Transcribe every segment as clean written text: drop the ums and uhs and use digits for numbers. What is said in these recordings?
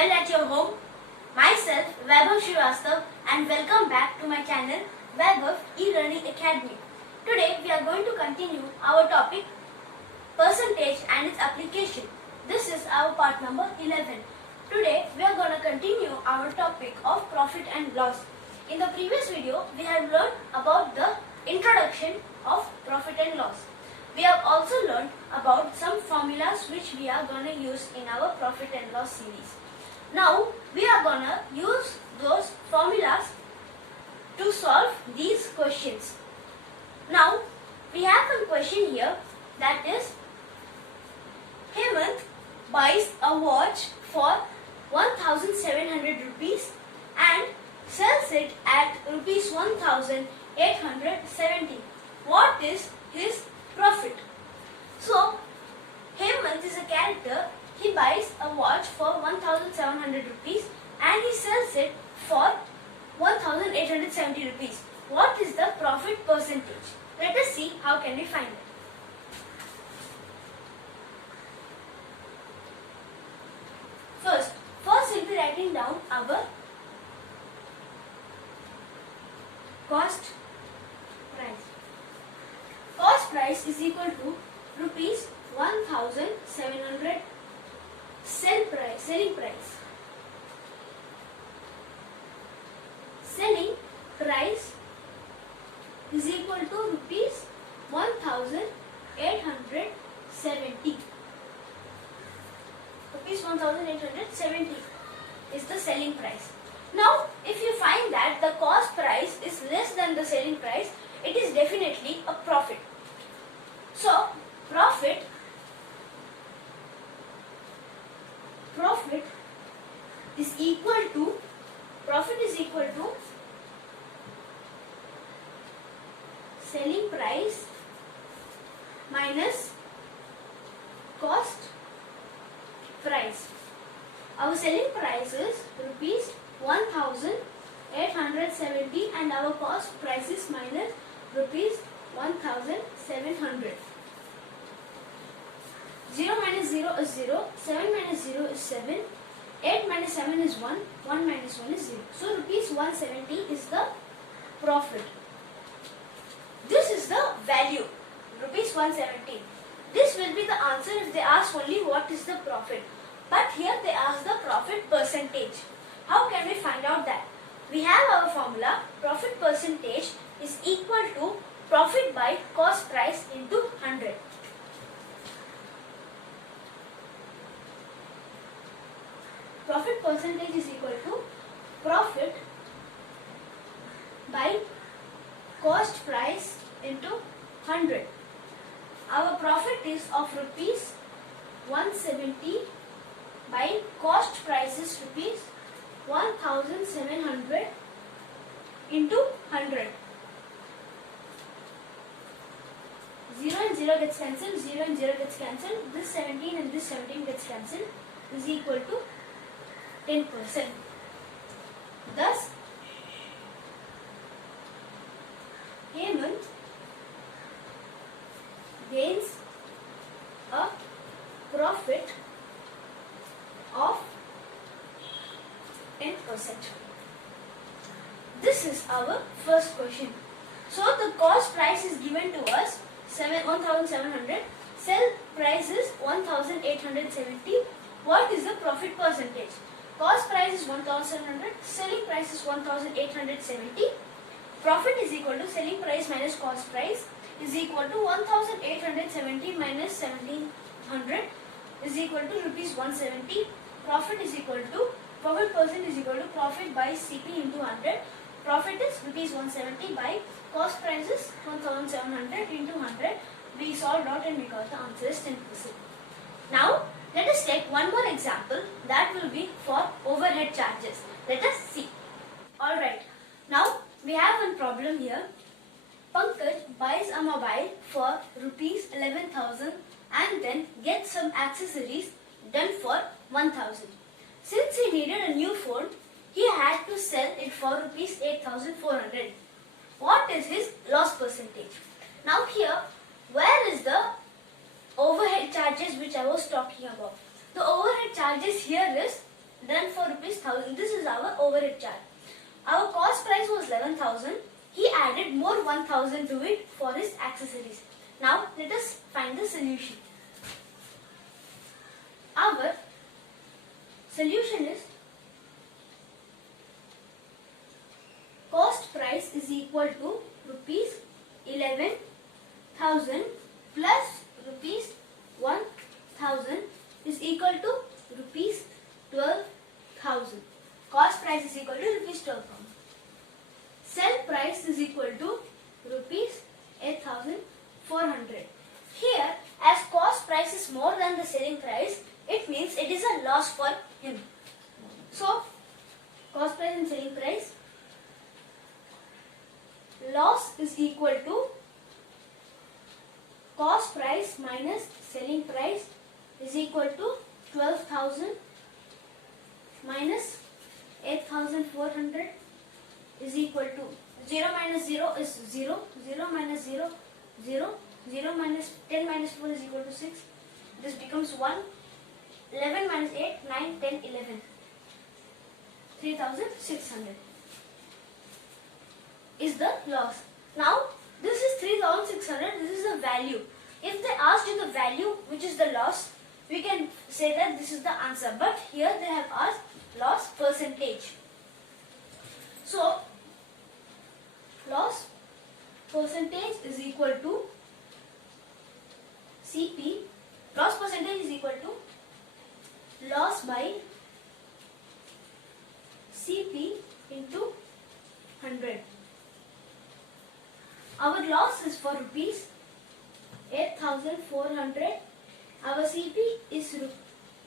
well at your home. Myself, Vaibhav Srivastav, and welcome back to my channel, Vaibhav E-Learning Academy. Today, we are going to continue our topic, percentage and its application. This is our part number 11. Today, we are going to continue our topic of profit and loss. In the previous video, we have learned about the introduction of profit and loss. We have also learned about some formulas which we are going to use in our profit and loss series. Now, we are going to use those formulas to solve these questions. Now, we have one question here, that is, Hemant buys a watch for 1,700 rupees and sells it at rupees 1,870. What is his profit? So, Hemant is a character. He buys a watch for 1,700 rupees and he sells it for 1,870 rupees. What is the profit percentage? Let us see how can we find it. First we'll be writing down our cost price. Cost price is equal to rupees 1,700 selling price. Selling price is equal to rupees 1,870. Rupees 1,870 is the selling price. Now, if you find that the cost price is less than the selling price, it is definitely a profit. So, profit is equal to selling price minus cost price. Our selling price is rupees 1,870 and our cost price is minus rupees 1,700. 0 minus 0 is 0, 7 minus 0 is 7, 8 minus 7 is 1, 1 minus 1 is 0. So rupees 170 is the profit. This is the value, rupees 170. This will be the answer if they ask only what is the profit. But here they ask the profit percentage. How can we find out that? We have our formula, profit percentage is equal to profit by cost price into 100. Profit percentage is equal to profit by cost price into 100. Our profit is of rupees 170 by cost price is rupees 1,700 into 100. 0 and 0 gets cancelled, 0 and 0 gets cancelled, this 17 and this 17 gets cancelled, is equal to 10%. Thus, Hemant gains a profit of 10%. This is our first question. So the cost price is given to us 1,700. Sell price is 1,870. What is the profit percentage? Cost price is 1,700. Selling price is 1,870. Profit is equal to selling price minus cost price is equal to 1,870 minus 1,700 is equal to rupees 170. Profit percent is equal to profit by CP into 100. Profit is rupees 170 by cost price is 1,700 into 100. We solved out and we got the answer is 10%. Now, let us take one more example that will be for overhead charges. Let us see. Alright, now we have one problem here. Pankaj buys a mobile for rupees 11,000 and then gets some accessories done for 1,000. Since he needed a new phone, he had to sell it for rupees 8,400. What is his loss percentage? Now here, where is the overhead charges which I was talking about? The overhead charges here is Then for rupees 1000, this is our overhead charge. Our cost price was 11,000. He added more 1,000 to it for his accessories. Now let us find the solution. Our solution is cost price is equal to rupees 11,000 plus rupees 1,000 is equal to rupees 12,000. Cost price is equal to rupees 12,000. Sell price is equal to rupees 8,400. Here, as cost price is more than the selling price, it means it is a loss for him. So, cost price and selling price, loss is equal to cost price minus selling price is equal to 12,000 minus 8,400 is equal to 0 minus 0 is 0, 0 minus 0, 0, 0 minus 10 minus 4 is equal to 6. This becomes 1, 11 minus 8, 9, 10, 11. 3,600 is the loss. Now, this is 3,600, this is the value. If they asked you the value, which is the loss, we can say that this is the answer. But here they have asked loss percentage. So, loss percentage is equal to CP. Loss percentage is equal to loss by CP into 100. Our loss is for rupees 8,400. Our CP is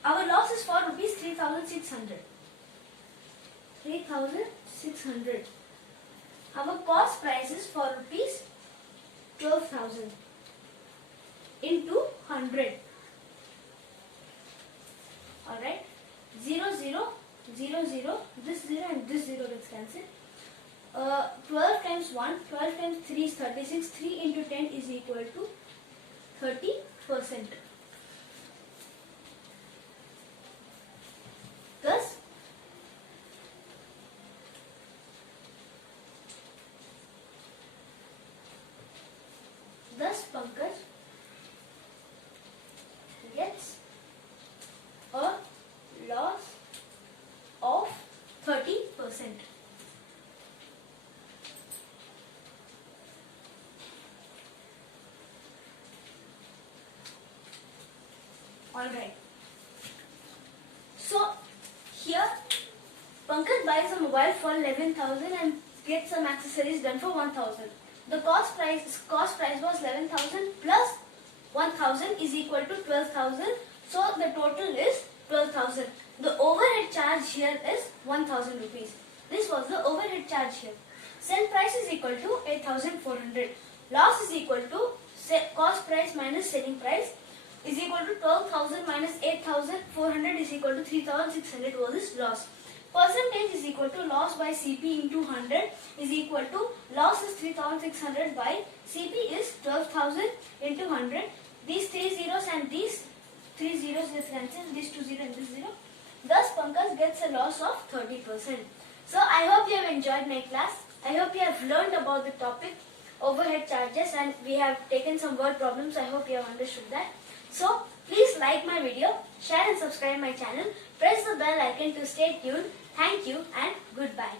our loss is for rupees 3,600. 3,600. Our cost price is for rupees 12,000 into 100. Alright. 0, 0, 0, 0. This 0 and this 0 gets cancelled. 12 times 1, 12 times 3 is 36. 3 into 10 is equal to 30%. Thus Pankaj gets a loss of 30%. Alright. So here Pankaj buys a mobile for 11,000 and gets some accessories done for 1,000. The cost price was 11,000 plus 1,000 is equal to 12,000. So the total is 12,000. The overhead charge here is 1,000 rupees. This was the overhead charge here. Sell price is equal to 8,400. Loss is equal to cost price minus selling price is equal to 12,000 minus 8,400 is equal to 3,600 was his loss. Percentage is equal to loss by CP into 100 is equal to loss is 3,600 by CP is 12,000 into 100. These 3 zeros and these 3 zeros is cancelled, these 2 zeros and this 0. Thus Pankaj gets a loss of 30%. So I hope you have enjoyed my class. I hope you have learned about the topic overhead charges and we have taken some word problems. I hope you have understood that. So please like my video, share and subscribe my channel. Press the bell icon to stay tuned. Thank you and goodbye.